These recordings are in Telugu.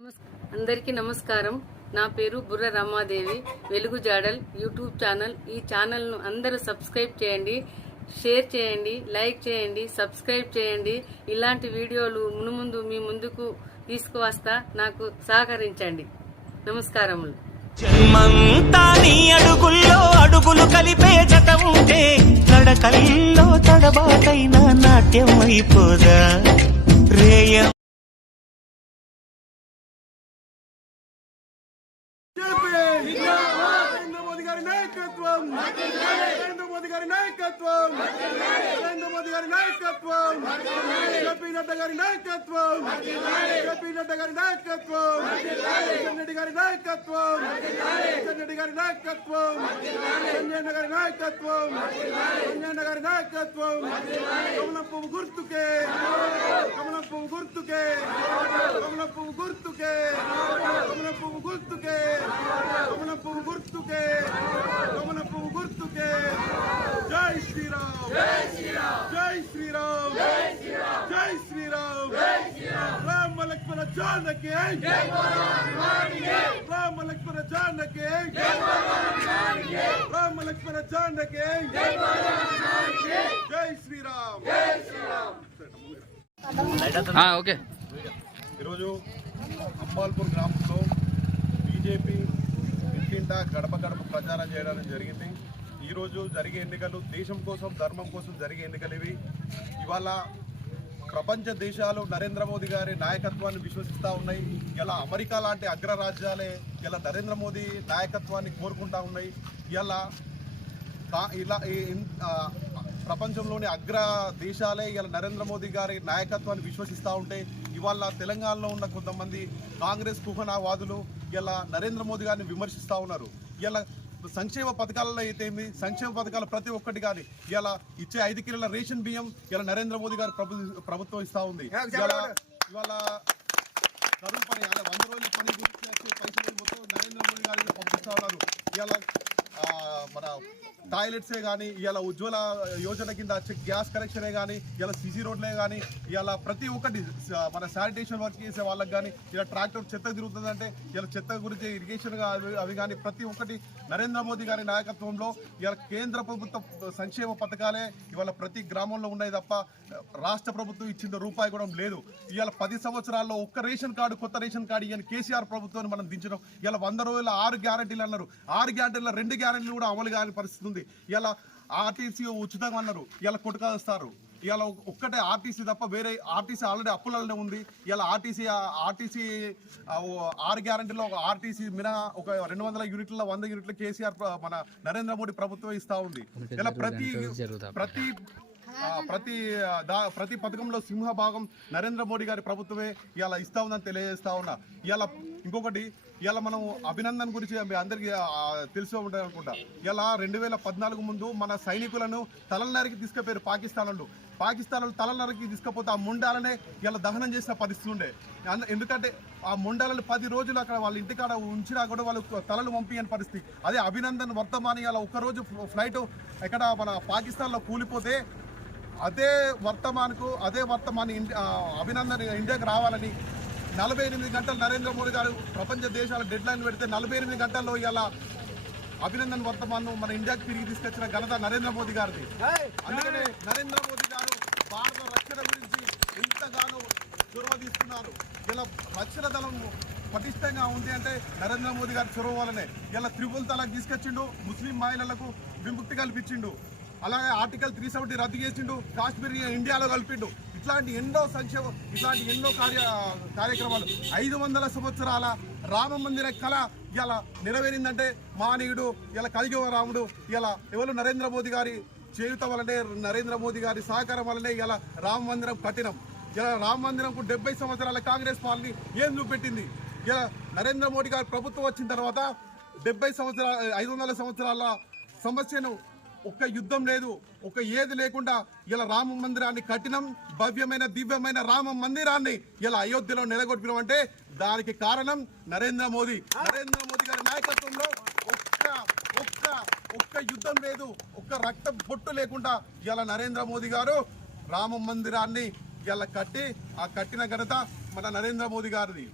అందరికీ నమస్కారం. నా పేరు బుర్ర రమాదేవి. వెలుగు జాడల్ యూట్యూబ్ ఛానల్. ఈ ఛానల్ను అందరూ సబ్స్క్రైబ్ చేయండి షేర్ చేయండి లైక్ చేయండి సబ్స్క్రైబ్ చేయండి. ఇలాంటి వీడియోలు మునుముందు మీ ముందుకు తీసుకువస్తా నాకు సహకరించండి. నమస్కారములు. జన్మంతా నీ అడుగుల్లో అడుగులు కలిపే జత ఉంటే తడకల్లో తడబాటైన నాట్యం అయిపోదా? నాయకత్వం. నరేంద్ర మోదీ గారి నాయకత్వం. నరేంద్ర మోదీ గారి నాయకత్వం. జేపీ నడ్డా గారి నాయకత్వం. జేపీ నడ్డా గారి నాయకత్వం. కిషన్ రెడ్డి గారి నాయకత్వం. కిషన్ రెడ్డి గారి నాయకత్వం. సంజయ్ గారి నాయకత్వం. సంజయ్ గారి నాయకత్వం. కమలం పువ్వు గుర్తుకే. కమలం పువ్వు గుర్తుకే. కమలం పువ్వు గుర్తుకే. కమలం పువ్వు గుర్తుకే. కమలం పువ్వు గుర్తుకే. లక్ష్మణ జానకి రామ లక్ష్మణ జానకి రామ లక్ష్మణ జానకి జై శ్రీరామ్ ఆ, ఓకే ఈరోజు అంబాల్పూర్ గ్రామంలో బీజేపీ ఇంటింటా గడప గడప ప్రచారం చేయడం జరిగింది. ఈరోజు జరిగే ఎన్నికలు దేశం కోసం ధర్మం కోసం జరిగే ఎన్నికలు ఇవి. ఇవాళ ప్రపంచ దేశాలు నరేంద్ర మోదీ గారి నాయకత్వాన్ని విశ్వసిస్తూ ఉన్నాయి. ఇలా అమెరికా లాంటి అగ్రరాజ్యాలే ఇలా నరేంద్ర మోదీ నాయకత్వాన్ని కోరుకుంటా ఉన్నాయి. ఇలా ఇలా ప్రపంచంలోని అగ్ర దేశాలే ఇలా నరేంద్ర మోదీ గారి నాయకత్వాన్ని విశ్వసిస్తూ ఉంటే ఇవాళ తెలంగాణలో ఉన్న కొంతమంది కాంగ్రెస్ కుహనావాదులు ఇలా నరేంద్ర మోదీ గారిని విమర్శిస్తూ ఉన్నారు. ఇలా సంక్షేమ పథకాలలో అయితే ఏంది సంక్షేమ పథకాలు ప్రతి ఒక్కటి కానీ ఇలా ఇచ్చే ఐదు కిలోల రేషన్ బియ్యం ఇలా నరేంద్ర మోదీ గారు ప్రభు ప్రభుత్వం ఇస్తా ఉంది. ఇలా ఇవాళ కరువు పని అలా వంద రోజుల పని గురించి పైసలు మొత్తం నరేంద్ర మోదీ గారు పంపిస్తా ఉన్నారు. ఇవాళ ఆ, మన టాయిలెట్సే కానీ ఇవాళ ఉజ్వల యోజన కింద వచ్చే గ్యాస్ కనెక్షనే కానీ ఇలా సిజీ రోడ్లే కానీ ఇవాళ ప్రతి ఒక్కటి మన శానిటేషన్ వర్క్ చేసే వాళ్ళకి కానీ ఇలా ట్రాక్టర్ చెత్త తిరుగుతుందంటే ఇలా చెత్త గురించి ఇరిగేషన్ అవి అవి కానీ ప్రతి ఒక్కటి నరేంద్ర మోదీ గారి నాయకత్వంలో ఇవాళ కేంద్ర ప్రభుత్వ సంక్షేమ పథకాలే ఇవాళ ప్రతి గ్రామంలో ఉన్నాయి తప్ప రాష్ట్ర ప్రభుత్వం ఇచ్చిన రూపాయి కూడా లేదు. ఇవాళ పది సంవత్సరాల్లో ఒక్క రేషన్ కార్డు కొత్త రేషన్ కార్డు ఇవన్నీ కేసీఆర్ ప్రభుత్వాన్ని మనం దించడం ఇలా వంద రోజుల ఆరు గ్యారంటీలు అన్నారు. ఆరు గ్యారంటీల రెండు గ్యారంటీలు కూడా అమలు కాని పరిస్థితి ఉంది. ఇలా ఆర్టీసీ ఉచితంగా అన్నారు. ఇలా కొట్టుకొస్తారు ఇవాళ ఒక్కటే ఆర్టీసీ తప్ప వేరే ఆర్టీసీ ఆల్రెడీ అప్పులలోనే ఉంది. ఇలా ఆర్టీసీ ఆర్టీసీ ఆరు గ్యారంటీలో ఒక ఆర్టీసీ మినహా ఒక రెండు వందల యూనిట్ల వంద యూనిట్ల కేసీఆర్ మన నరేంద్ర మోడీ ప్రభుత్వం ఇస్తా ఉంది. ఇలా ప్రతి ప్రతి ప్రతి దా- ప్రతి పథకంలో సింహ భాగం నరేంద్ర మోడీ గారి ప్రభుత్వమే ఇలా ఇస్తా ఉందని తెలియజేస్తా ఉన్నా. ఇలా ఇంకొకటి ఇలా మనం అభినందన్ గురించి అందరికీ తెలిసి తెలిసే ఉంటుంది అనుకుంటా. ఇలా రెండు వేల పద్నాలుగు ముందు మన సైనికులను తలల నరికి తీసుకుపోయారు పాకిస్తాన్ వాళ్ళు పాకిస్తాన్ వాళ్ళు తలల నరికి తీసుకపోతే ఆ ముండాలనే ఇలా దహనం చేసిన పరిస్థితి ఉండే. ఎందుకంటే ఆ ముండాలను పది రోజులు అక్కడ వాళ్ళ ఇంటికాడ ఉంచినా కూడా వాళ్ళు తలలు పంపించని పరిస్థితి. అదే అభినందన్ వర్తమాని ఇలా ఒక్కరోజు ఫ్లైట్ ఎక్కడ మన పాకిస్తాన్లో కూలిపోతే అదే వర్తమాన్కు అదే వర్తమాన్ అభినందన్ ఇండియాకి రావాలని నలభై ఎనిమిది గంటలు నరేంద్ర మోడీ గారు ప్రపంచ దేశాల డెడ్ లైన్ పెడితే నలభై ఎనిమిది గంటల్లో ఇలా అభినందన్ వర్తమాన్ మన ఇండియాకి తిరిగి తీసుకొచ్చిన ఘనత నరేంద్ర మోదీ గారిది. అందుకనే నరేంద్ర మోదీ గారు భారత రక్షణ గురించి ఎంతగానో చొరవ తీసుకున్నారు ఇలా రక్షణ దళం పటిష్టంగా ఉంది అంటే నరేంద్ర మోదీ గారి చొరవ వల్లనే ఇలా త్రిపుల్ తలాక్ తీసుకొచ్చిండు ముస్లిం మహిళలకు విముక్తి కల్పించిండు. అలాగే ఆర్టికల్ త్రీ సెవెంటీ రద్దు చేసిండు కాశ్మీర్ ఇండియాలో కలిపిండు. ఇట్లాంటి ఎన్నో సంక్షేమ ఇట్లాంటి ఎన్నో కార్య కార్యక్రమాలు. ఐదు వందల సంవత్సరాల రామ మందిర కళ ఇలా నెరవేరిందంటే మానవుడు ఇలా కలియుగ రాముడు ఇలా ఎవరు నరేంద్ర మోదీ గారి చేయుత వల్లనే నరేంద్ర మోదీ గారి సహకారం వల్లనే ఇలా రామ మందిరం కట్టినాం. ఇలా రామ మందిరంకు డెబ్బై సంవత్సరాల కాంగ్రెస్ పార్టీ ఏం చూపెట్టింది? ఇలా నరేంద్ర మోడీ గారి ప్రభుత్వం వచ్చిన తర్వాత డెబ్బై సంవత్సరాల ఐదు వందల సంవత్సరాల సమస్యను ఒక్క యుద్ధం లేదు ఒక ఏది లేకుండా ఇలా రామ మందిరాన్ని కఠినం భవ్యమైన దివ్యమైన రామ మందిరాన్ని ఇలా అయోధ్యలో నిలగొట్టడం అంటే దానికి కారణం నరేంద్ర మోదీ. నరేంద్ర మోదీ గారి నాయకత్వంలో ఒక్క ఒక్క ఒక్క యుద్ధం లేదు ఒక్క రక్తం పొట్టు లేకుండా ఇలా నరేంద్ర మోదీ గారు రామ మందిరాన్ని ఇలా కట్టి ఆ కట్టిన ఘనత మన నరేంద్ర మోదీ గారిది.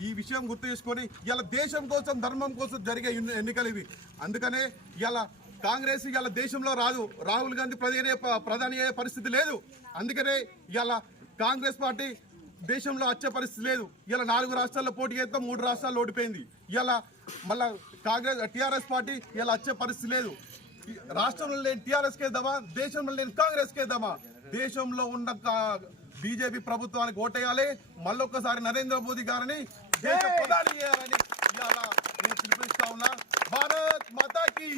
ఈ విషయం గుర్తు చేసుకొని ఇలా దేశం కోసం ధర్మం కోసం జరిగే ఎన్నికలు ఇవి. అందుకనే ఇలా కాంగ్రెస్ ఇవాళ దేశంలో రాదు. రాహుల్ గాంధీ ప్రధాని ప్రధాని అయ్యే పరిస్థితి లేదు. అందుకనే ఇవాళ కాంగ్రెస్ పార్టీ దేశంలో వచ్చే పరిస్థితి లేదు. ఇలా నాలుగు రాష్ట్రాల్లో పోటీ చేస్తే మూడు రాష్ట్రాల్లో ఓడిపోయింది. ఇలా మళ్ళా కాంగ్రెస్ టీఆర్ఎస్ పార్టీ ఇలా వచ్చే పరిస్థితి లేదు. రాష్ట్రంలో లేని టీఆర్ఎస్ కేద్దామా దేశంలో లేని కాంగ్రెస్కే కేద్దామా దేశంలో ఉన్న బీజేపీ ప్రభుత్వానికి ఓటేయాలి. మళ్ళొక్కసారి నరేంద్ర మోదీ గారిని దేశ ప్రధాని చేయాలని ఇలా నేను పిలుపునిస్తా ఉన్నా భారత్ మాతాకి